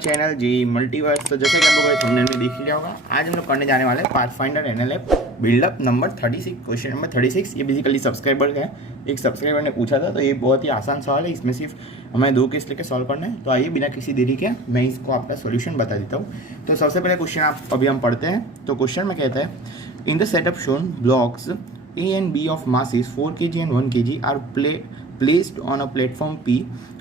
Channel जी multiverse. तो जैसे कि आप लोगों ने थंबनेल में देख लिया होगा, आज हम लोग करने जाने वाले हैं pathfinder NLF buildup number 36, question number 36। ये बेसिकली सब्सक्राइबर है, एक सब्सक्राइबर ने पूछा था, तो ये बहुत ही आसान सवाल है। इसमें सिर्फ हमें 2 केस लेकर सॉल्व करना है। तो आइए बिना किसी देरी के मैं इसको आपका सोल्यूशन बता देता हूँ। तो सबसे पहले क्वेश्चन आप अभी हम पढ़ते हैं। तो क्वेश्चन में कहता है, in the setup shown blocks A and B of masses 4 kg and 1 kg are placed on a platform P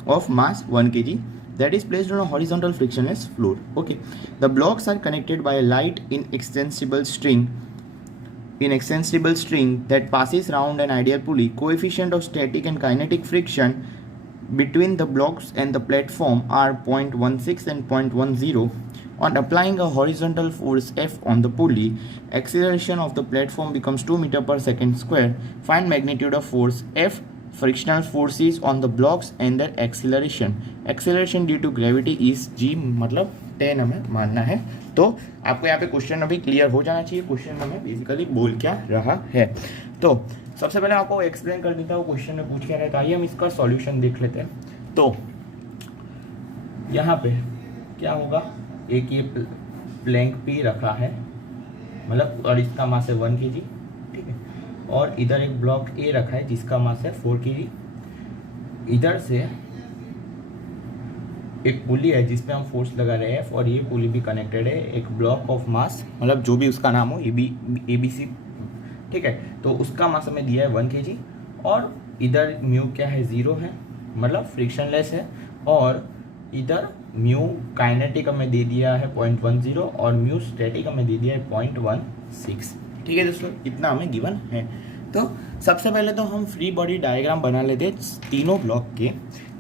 of mass 1 kg that is placed on a horizontal frictionless floor. Okay, the blocks are connected by a light inextensible string that passes round an ideal pulley. Coefficient of static and kinetic friction between the blocks and the platform are 0.16 and 0.10. On applying a horizontal force F on the pulley, acceleration of the platform becomes 2 meter per second square. Find magnitude of force F, frictional forces on the blocks and their acceleration. Acceleration due to gravity is g, मतलब 10 हमें मानना है। तो आपको यहाँ पे question अभी clear हो जाना चाहिए, क्वेश्चन हमें बेसिकली बोल क्या रहा है। तो सबसे पहले आपको एक्सप्लेन कर देता हूँ क्वेश्चन में पूछ क्या रहता है। आइए हम इसका सॉल्यूशन देख लेते हैं। तो यहाँ पे क्या होगा, एक ये प्लैंक पे रखा है, मतलब, और इसका मास है 1 kg, ठीक है। और इधर एक ब्लॉक ए रखा है जिसका मास है 4 kg। इधर से एक पुली है जिसपे हम फोर्स लगा रहे हैं, और ये पुली भी कनेक्टेड है एक ब्लॉक ऑफ मास, मतलब जो भी उसका नाम हो, ए बी सी, ठीक है। तो उसका मास हमें दिया है 1 kg, और इधर म्यू क्या है, 0 है, मतलब फ्रिक्शनलेस है। और इधर म्यू काइनेटिक हमें दे दिया है 0.10, और म्यू स्टैटिक हमें दे दिया है 0.16। ठीक है दोस्तों, इतना हमें गिवन है। तो सबसे पहले तो हम फ्री बॉडी डायग्राम बना लेते हैं तीनों ब्लॉक के।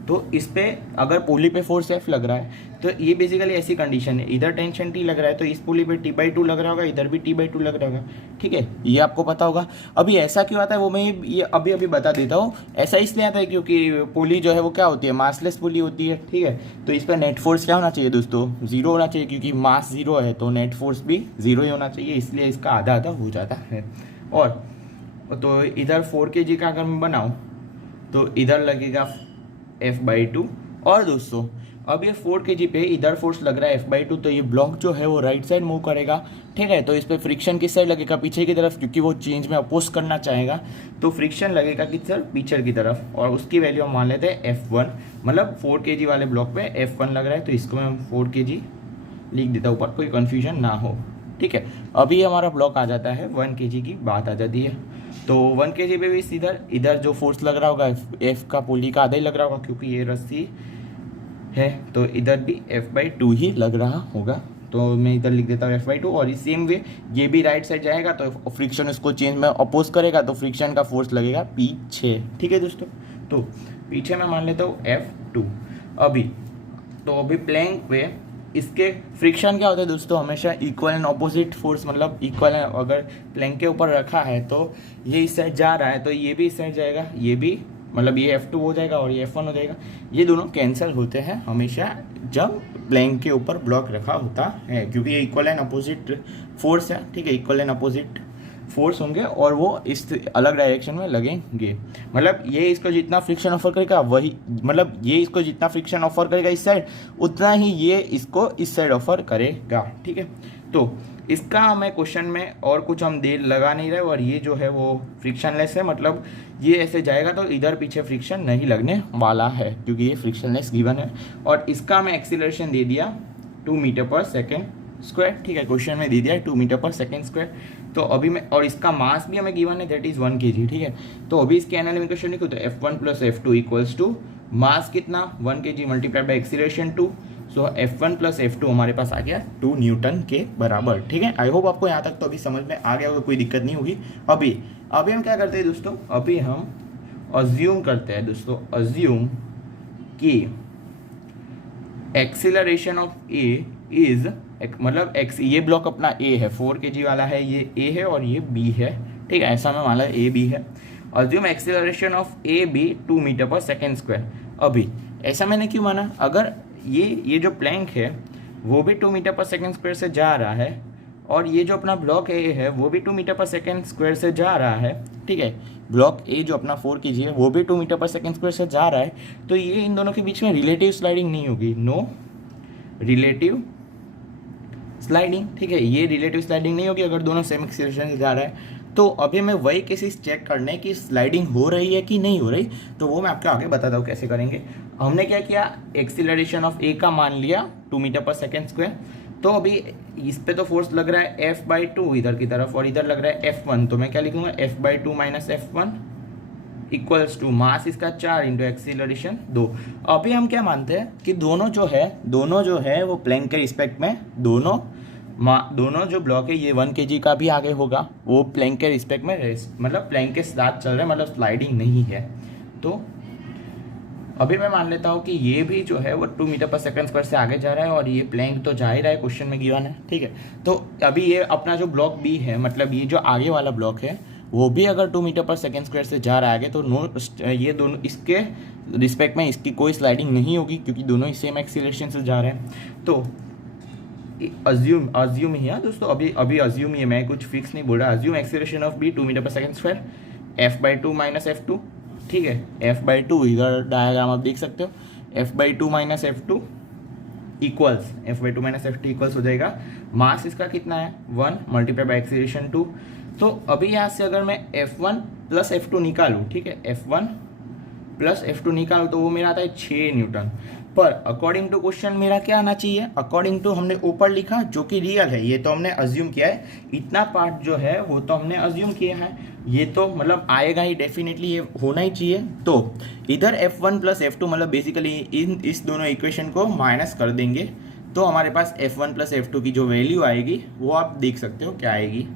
तो इस पे अगर पुली पे फोर्स एफ लग रहा है, तो ये बेसिकली ऐसी कंडीशन है, इधर टेंशन टी लग रहा है तो इस पुली पे T/2 लग रहा होगा, इधर भी T/2 लग रहा होगा, ठीक है। ये आपको पता होगा। अभी ऐसा क्यों आता है वो मैं ये अभी बता देता हूँ। ऐसा इसलिए आता है क्योंकि पुली जो है वो क्या होती है, मासलेस पुली होती है, ठीक है। तो इस पर नेट फोर्स क्या होना चाहिए दोस्तों, 0 होना चाहिए, क्योंकि मास 0 है तो नेट फोर्स भी 0 ही होना चाहिए, इसलिए इसका आधा आधा हो जाता है। और तो इधर 4 kg का अगर मैं बनाऊँ तो इधर लगेगा F/2। और दोस्तों अब ये 4 kg पे इधर फोर्स लग रहा है F/2, तो ये ब्लॉक जो है वो राइट साइड मूव करेगा, ठीक है। तो इस पे फ्रिक्शन किस साइड लगेगा, पीछे की तरफ, क्योंकि वो चेंज में अपोज करना चाहेगा। तो फ्रिक्शन लगेगा किस तरफ, पीछे की तरफ, और उसकी वैल्यू हम मान लेते हैं F1, मतलब 4 kg वाले ब्लॉक पे F1 लग रहा है, तो इसको मैं 4 kg लिख देता हूँ ऊपर, कोई कन्फ्यूजन ना हो, ठीक है। अभी हमारा ब्लॉक आ जाता है 1 kg की बात आ जाती है। तो 1 kg पे भी इधर जो फोर्स लग रहा होगा एफ का पुली का आधा ही लग रहा होगा, क्योंकि ये रस्सी है, तो इधर भी F/2 ही लग रहा होगा। तो मैं इधर लिख देता हूँ F/2, और इस सेम वे ये भी राइट साइड जाएगा तो फ्रिक्शन उसको चेंज में अपोज करेगा, तो फ्रिक्शन का फोर्स लगेगा पीछे, ठीक है दोस्तों। तो पीछे मैं मान लेता हूँ F2। अभी प्लैंक पे इसके फ्रिक्शन क्या होता है दोस्तों, हमेशा इक्वल एंड ऑपोजिट फोर्स, मतलब इक्वल है। अगर प्लैंक के ऊपर रखा है तो ये इस साइड जा रहा है तो ये भी इस साइड जाएगा, ये भी, मतलब ये F2 हो जाएगा और ये F1 हो जाएगा। ये दोनों कैंसिल होते हैं हमेशा जब प्लैंक के ऊपर ब्लॉक रखा होता है, क्योंकि ये इक्वल एंड अपोजिट फोर्स है, ठीक है। इक्वल एंड अपोजिट फोर्स होंगे और वो इस अलग डायरेक्शन में लगेंगे, मतलब ये इसको जितना फ्रिक्शन ऑफर करेगा वही, मतलब ये इसको जितना फ्रिक्शन ऑफर करेगा इस साइड, उतना ही ये इसको इस साइड ऑफर करेगा, ठीक है। तो इसका हमें क्वेश्चन में और कुछ हम देर लगा नहीं रहे, और ये जो है वो फ्रिक्शनलेस है, मतलब ये ऐसे जाएगा तो इधर पीछे फ्रिक्शन नहीं लगने वाला है, क्योंकि ये फ्रिक्शनलेस गिवन है। और इसका हमें एक्सीलरेशन दे दिया 2 मीटर पर सेकेंड स्क्वायर, ठीक है। क्वेश्चन में दे दिया 2 मीटर पर सेकेंड स्क्वायर। तो अभी मैं, और इसका मास भी हमें गिवन है, दैट इज 1 kg, ठीक है। तो अभी इसके एनालिटिकल इक्वेशन लिखो, तो F1 + F2 equals to mass कितना 1 kg multiplied by acceleration 2। So F1 + F2 हमारे पास आ गया 2 न्यूटन के बराबर, ठीक है। आई होप आपको यहाँ तक तो अभी समझ में आ गया होगा, कोई दिक्कत नहीं होगी। अभी हम क्या करते हैं दोस्तों, अभी हम अज्यूम करते हैं दोस्तों, अज्यूम कि एक्सीलरेशन ऑफ ए इज, मतलब एक्स, ये ब्लॉक अपना ए है, 4 kg वाला है, ये ए है और ये बी है, ठीक है। ऐसा मैं मान ला ए बी है। Assume acceleration of A B 2 metre पर सेकेंड स्क्वायर। अभी ऐसा मैंने क्यों माना, अगर ये जो प्लैंक है वो भी 2 मीटर पर सेकेंड स्क्वायर से जा रहा है, और ये जो अपना ब्लॉक ए है वो भी 2 मीटर पर सेकेंड स्क्वायर से जा रहा है, ठीक है। ब्लॉक ए जो अपना 4 kg है वो भी 2 मीटर पर सेकेंड स्क्वायर से जा रहा है, तो ये इन दोनों के बीच में रिलेटिव स्लाइडिंग नहीं होगी, नो रिलेटिव स्लाइडिंग। ठीक है, ये रिलेटिव स्लाइडिंग नहीं होगी अगर दोनों सेम एक्सीलरेशन से जा रहा है। तो अभी हमें वही केसेस चेक करने की स्लाइडिंग हो रही है कि नहीं हो रही, तो वो मैं आपको आगे बताता हूँ कैसे करेंगे। हमने क्या किया, एक्सीलरेशन ऑफ ए का मान लिया 2 मीटर पर सेकेंड स्क्वायर। तो अभी इस पे तो फोर्स लग रहा है F/2 इधर की तरफ, और इधर लग रहा है F1, तो मैं क्या लिखूंगा F/2 minus F1 equals to mass इसका 4 इंटू एक्सीलरेशन 2। अभी हम क्या मानते हैं कि दोनों जो है वो प्लैंक के रिस्पेक्ट में दोनों जो ब्लॉक है ये 1 kg का भी आगे होगा, वो प्लैंक के रिस्पेक्ट में मतलब प्लैंक के साथ चल रहे हैं, मतलब स्लाइडिंग नहीं है। तो अभी मैं मान लेता हूँ कि ये भी जो है वो 2 मीटर पर सेकंड स्क्वायर से आगे जा रहा है, और ये प्लैंक तो जा ही रहा है, क्वेश्चन में गिवन है। ठीक है, तो अभी ये अपना जो ब्लॉक बी है, मतलब ये जो आगे वाला ब्लॉक है वो भी अगर 2 मीटर पर सेकेंड स्क्वायर से जा रहा है आगे, तो ये दोनों इसके रिस्पेक्ट में इसकी कोई स्लाइडिंग नहीं होगी, क्योंकि दोनों ही सेम एक्सीलरेशन से जा रहे हैं। तो अज्यूम ही है दोस्तों, अभी अज्यूम ही है, मैं कुछ फिक्स नहीं बोल रहा। Assume acceleration of b 2 metre पर second square F/2 minus F2। ठीक है, F/2 इधर डायग्राम आप देख सकते हो, F/2 minus F2 equals F/2 minus F2 equals हो जाएगा, मास इसका कितना है 1 मल्टीप्लाई बाई एक्सीलरेशन 2। तो अभी यहाँ से अगर मैं F1 प्लस F2 निकालूँ, ठीक है, F1 प्लस F2 निकालूँ तो वो मेरा आता है 6 न्यूटन। पर अकॉर्डिंग टू क्वेश्चन मेरा क्या आना चाहिए, अकॉर्डिंग टू हमने ऊपर लिखा जो कि रियल है, ये तो हमने अज्यूम किया है, इतना पार्ट जो है वो तो हमने अज्यूम किया है, ये तो मतलब आएगा ही डेफिनेटली, ये होना ही चाहिए। तो इधर F1 प्लस F2 मतलब बेसिकली इस दोनों इक्वेशन को माइनस कर देंगे, तो हमारे पास F1 प्लस F2 की जो वैल्यू आएगी वो आप देख सकते हो क्या आएगी।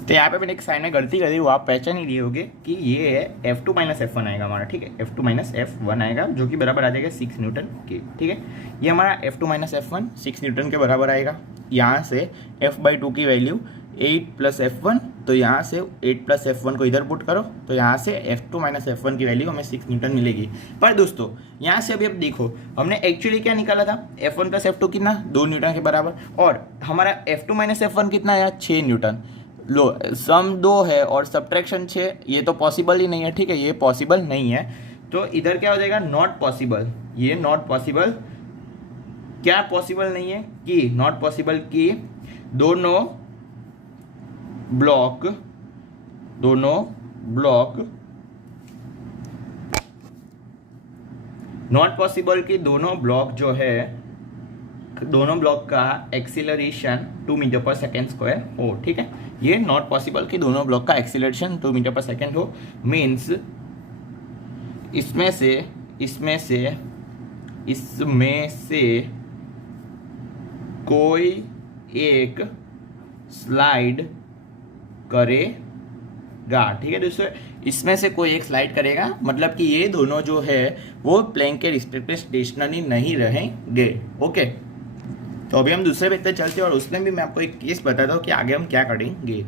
तो यहाँ पे मैंने एक साइन में गलती कर दी, वो आप पहचान ही लिए होगे कि ये है F2 माइनस F1 आएगा हमारा। ठीक है, F2 माइनस F1 आएगा जो कि बराबर आ जाएगा 6 न्यूटन के। ठीक है, ये हमारा F2 माइनस F1 6 न्यूटन के बराबर आएगा। यहाँ से F/2 की वैल्यू 8 प्लस F1, तो यहाँ से 8 प्लस F1 को इधर पुट करो, तो यहाँ से F2 माइनस F1 की वैल्यू हमें 6 न्यूटन मिलेगी। पर दोस्तों यहाँ से अभी अब देखो, हमने एक्चुअली क्या निकाला था, F1 प्लस F2 कितना 2 न्यूटन के बराबर, और हमारा F2 माइनस F1 कितना आया 6 न्यूटन। लो, सम 2 है और सब्ट्रैक्शन 6, ये तो पॉसिबल ही नहीं है। ठीक है, ये पॉसिबल नहीं है, तो इधर क्या हो जाएगा नॉट पॉसिबल। ये नॉट पॉसिबल, क्या पॉसिबल नहीं है कि नॉट पॉसिबल कि दोनों ब्लॉक नॉट पॉसिबल कि दोनों ब्लॉक जो है, दोनों ब्लॉक का एक्सीलरेशन 2 मीटर पर सेकेंड स्क्वायर हो। ठीक है, ये नॉट पॉसिबल कि दोनों ब्लॉक का एक्सीलरेशन 2 मीटर पर सेकेंड हो, मीन्स इसमें से कोई एक स्लाइड करेगा। ठीक है दोस्तों, इसमें से कोई एक स्लाइड करेगा, मतलब कि ये दोनों जो है वो प्लेन के रिस्पेक्ट में स्टेशनरी नहीं रहेंगे। ओके, तो अभी हम दूसरे व्यक्ति चलते हैं और उसमें भी मैं आपको एक केस बताता हूँ कि आगे हम क्या करेंगे।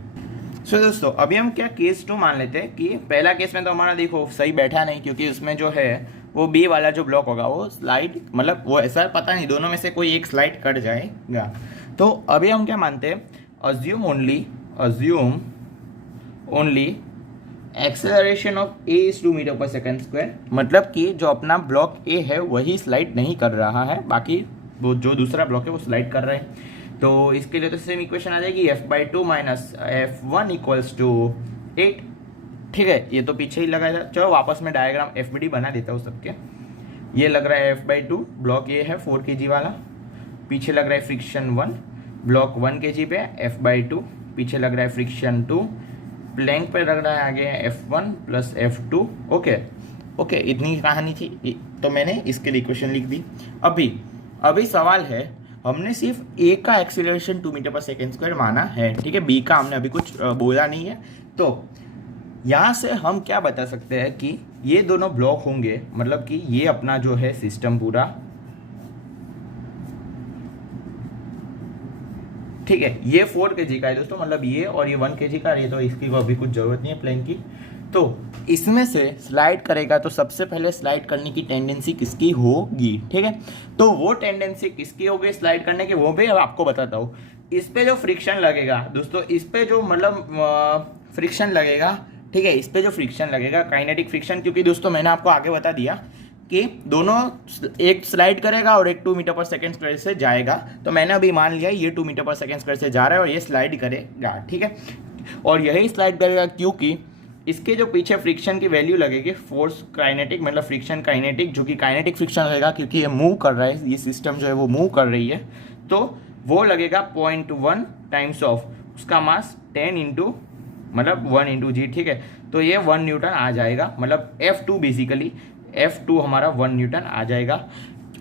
सो दोस्तों अभी हम क्या केस 2 मान लेते हैं कि पहला केस में तो हमारा देखो सही बैठा नहीं, क्योंकि उसमें जो है वो बी वाला जो ब्लॉक होगा वो स्लाइड, मतलब वो ऐसा पता नहीं, दोनों में से कोई एक स्लाइड कट जाएगा। तो अभी हम क्या मानते हैं, assume only acceleration of A is 2 metre पर सेकेंड स्क्वायर, मतलब कि जो अपना ब्लॉक ए है वही स्लाइड नहीं कर रहा है, बाकी वो जो दूसरा ब्लॉक है वो स्लाइड कर रहे हैं। तो इसके लिए तो सेम इक्वेशन आ जाएगी F/2 minus F1 equals to 8। ठीक है, ये तो पीछे ही लगाया था। चलो वापस में डायग्राम FBD बना देता हूँ सबके। ये लग रहा है F/2, ब्लॉक ये है 4 kg वाला, पीछे लग रहा है फ्रिक्शन 1, ब्लॉक 1 kg पे F/2, पीछे लग रहा है फ्रिक्शन 2, प्लैंक पे लग रहा है आगे F1 प्लस F2। ओके, इतनी कहानी थी, तो मैंने इसके लिए इक्वेशन लिख दी। अभी सवाल है, हमने सिर्फ ए का एक्सीलरेशन 2 मीटर पर सेकेंड स्क्वायर माना है। ठीक है, बी का हमने अभी कुछ बोला नहीं है। तो यहाँ से हम क्या बता सकते हैं कि ये दोनों ब्लॉक होंगे, मतलब कि ये अपना जो है सिस्टम पूरा, ठीक है, ये 4 kg का है दोस्तों, मतलब ये और ये 1 kg का, ये तो इसकी अभी कुछ जरूरत नहीं है प्लेन की। तो इसमें से स्लाइड करेगा तो सबसे पहले स्लाइड करने की टेंडेंसी किसकी होगी। ठीक है, तो वो टेंडेंसी किसकी होगी स्लाइड करने की, वो भी अब आपको बताता हूँ। इस पे जो फ्रिक्शन लगेगा दोस्तों, इस पे जो मतलब फ्रिक्शन लगेगा, ठीक है, इस पे जो फ्रिक्शन लगेगा काइनेटिक फ्रिक्शन, क्योंकि दोस्तों मैंने आपको आगे बता दिया कि दोनों एक स्लाइड करेगा और एक 2 मीटर पर सेकेंड स्क्वायर से जाएगा। तो मैंने अभी मान लिया ये 2 मीटर पर सेकेंड स्क्वायर से जा रहा है और ये स्लाइड करेगा, ठीक है। और यही स्लाइड करेगा क्योंकि इसके जो पीछे फ्रिक्शन की वैल्यू लगेगी, फोर्स काइनेटिक मतलब फ्रिक्शन काइनेटिक, जो कि काइनेटिक फ्रिक्शन लगेगा क्योंकि ये मूव कर रहा है, ये सिस्टम जो है वो मूव कर रही है, तो वो लगेगा 0.1 टाइम्स ऑफ उसका मास 10 इंटू मतलब 1 इंटू जी, ठीक है। तो ये 1 न्यूटन आ जाएगा, मतलब F2 बेसिकली F2 हमारा 1 न्यूटन आ जाएगा।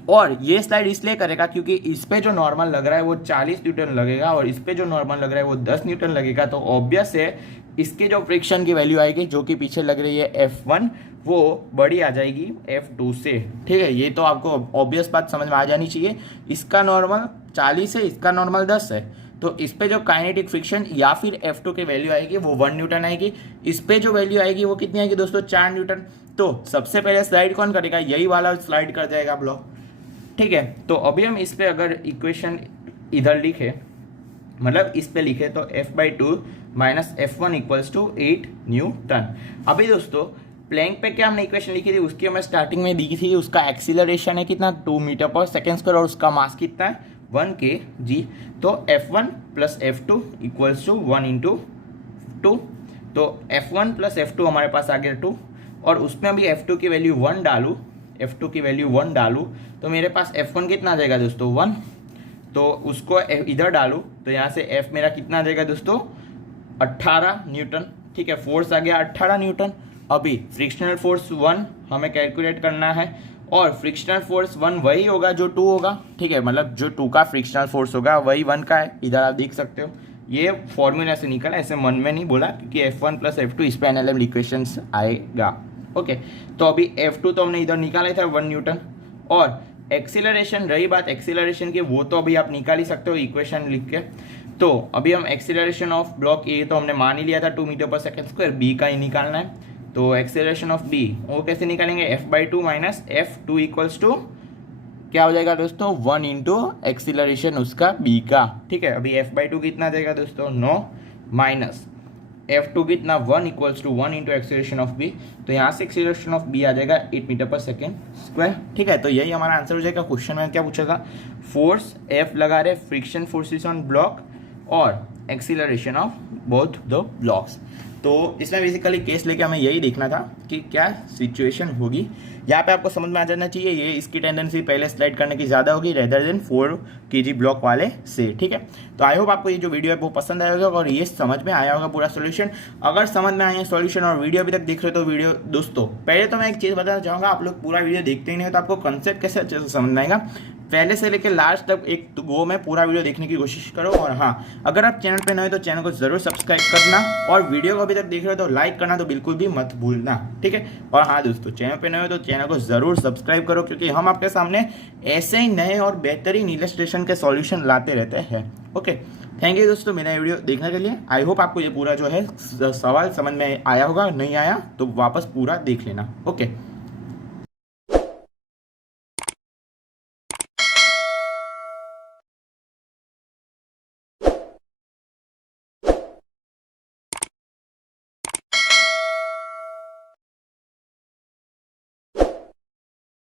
और ये स्लाइड इसलिए करेगा क्योंकि इस पे जो नॉर्मल लग रहा है वो 40 न्यूटन लगेगा और इस पे जो नॉर्मल लग रहा है वो 10 न्यूटन लगेगा। तो ऑब्वियस है इसके जो फ्रिक्शन की वैल्यू आएगी जो कि पीछे लग रही है F1 वो बड़ी आ जाएगी F2 से, ठीक है। ये तो आपको ऑब्वियस बात समझ में आ जानी चाहिए। इसका नॉर्मल 40 है, इसका नॉर्मल 10 है, तो इस पे जो काइनेटिक फ्रिक्शन या फिर F2 की वैल्यू आएगी वो 1 न्यूटन आएगी। इस पे जो वैल्यू आएगी वो कितनी आएगी दोस्तों, 4 न्यूटन। तो सबसे पहले स्लाइड कौन करेगा, यही वाला स्लाइड कर जाएगा ब्लॉक, ठीक है। तो अभी हम इस पे अगर इक्वेशन इधर लिखे, मतलब इस पे लिखे तो F/2 minus F1 equals to 8 Newton. अभी दोस्तों प्लैंक पे क्या हमने इक्वेशन लिखी थी, उसकी हमें स्टार्टिंग में दी थी, उसका एक्सीलरेशन है कितना 2 मीटर पर सेकेंड स्क्वायर और उसका मास कितना है 1 kg। तो F1 plus F2 equals to 1 into 2। तो F1 प्लस F2 हमारे पास आ गया 2 और उसमें अभी F2 की वैल्यू 1 डालूँ, F2 की वैल्यू 1 डालूँ तो मेरे पास F1 कितना आ जाएगा दोस्तों 1। तो उसको इधर डालूँ तो यहाँ से F मेरा कितना आ जाएगा दोस्तों 18 न्यूटन, ठीक है। फोर्स आ गया 18 न्यूटन। अभी फ्रिक्शनल फोर्स 1 हमें कैलकुलेट करना है और फ्रिक्शनल फोर्स 1 वही होगा जो 2 होगा, ठीक है। मतलब जो 2 का फ्रिक्शनल फोर्स होगा वही 1 का है, इधर आप देख सकते हो। ये फॉर्मूला से निकला, ऐसे मन में नहीं बोला, क्योंकि F1 प्लस F2 इस पे एनालिटिकल इक्वेशंस आएगा, ओके। तो अभी F2 तो हमने इधर निकाला था 1 न्यूटन और एक्सीलरेशन, रही बात एक्सीलरेशन की, वो तो अभी आप निकाल ही सकते हो इक्वेशन लिख के। तो अभी हम एक्सीलरेशन ऑफ ब्लॉक ए तो हमने मान ही लिया था 2 मीटर पर सेकेंड स्क्वायर, बी का ही निकालना है। तो एक्सीलरेशन ऑफ बी वो कैसे निकालेंगे, F/2 minus F2 equals to क्या हो जाएगा दोस्तों 1 इंटू एक्सीलरेशन उसका बी का, ठीक है। अभी F/2 कितना देगा दोस्तों 9 माइनस F2 कितना 1 equals to 1 into acceleration of B. तो यहाँ से एक्सीलरेशन ऑफ बी आ जाएगा 8 मीटर पर सेकेंड स्क्वायर, ठीक है। तो यही हमारा आंसर हो जाएगा। क्वेश्चन में क्या पूछा था, फोर्स F लगा रहे, फ्रिक्शन फोर्सेस ऑन ब्लॉक और acceleration of both the blocks. तो इसमें बेसिकली केस लेके हमें यही देखना था कि क्या सिचुएशन होगी। यहाँ पे आपको समझ में आ जाना चाहिए ये इसकी टेंडेंसी पहले स्लाइड करने की ज़्यादा होगी रेदर देन 4 kg ब्लॉक वाले से, ठीक है। तो आई होप आपको ये जो वीडियो है वो पसंद आया होगा और ये समझ में आया होगा पूरा सॉल्यूशन। अगर समझ में आया सॉल्यूशन और वीडियो अभी तक देख रहे हो तो वीडियो दोस्तों पहले तो मैं एक चीज़ बताना चाहूँगा, आप लोग पूरा वीडियो देखते ही नहीं हो तो आपको कंसेप्ट कैसे अच्छे से समझ में आएगा। पहले से लेकर लास्ट तक एक गो में पूरा वीडियो देखने की कोशिश करो। और हाँ, अगर आप चैनल पे नए हो तो चैनल को जरूर सब्सक्राइब करना और वीडियो को अभी तक देख रहे हो तो लाइक करना तो बिल्कुल भी मत भूलना, ठीक है। और हाँ दोस्तों, चैनल पे नए हो तो चैनल को जरूर सब्सक्राइब करो क्योंकि हम आपके सामने ऐसे ही नए और बेहतरीन इलस्ट्रेशन के सॉल्यूशन लाते रहते हैं, ओके। थैंक यू दोस्तों मेरा वीडियो देखने के लिए। आई होप आपको ये पूरा जो है सवाल समझ में आया होगा, नहीं आया तो वापस पूरा देख लेना, ओके।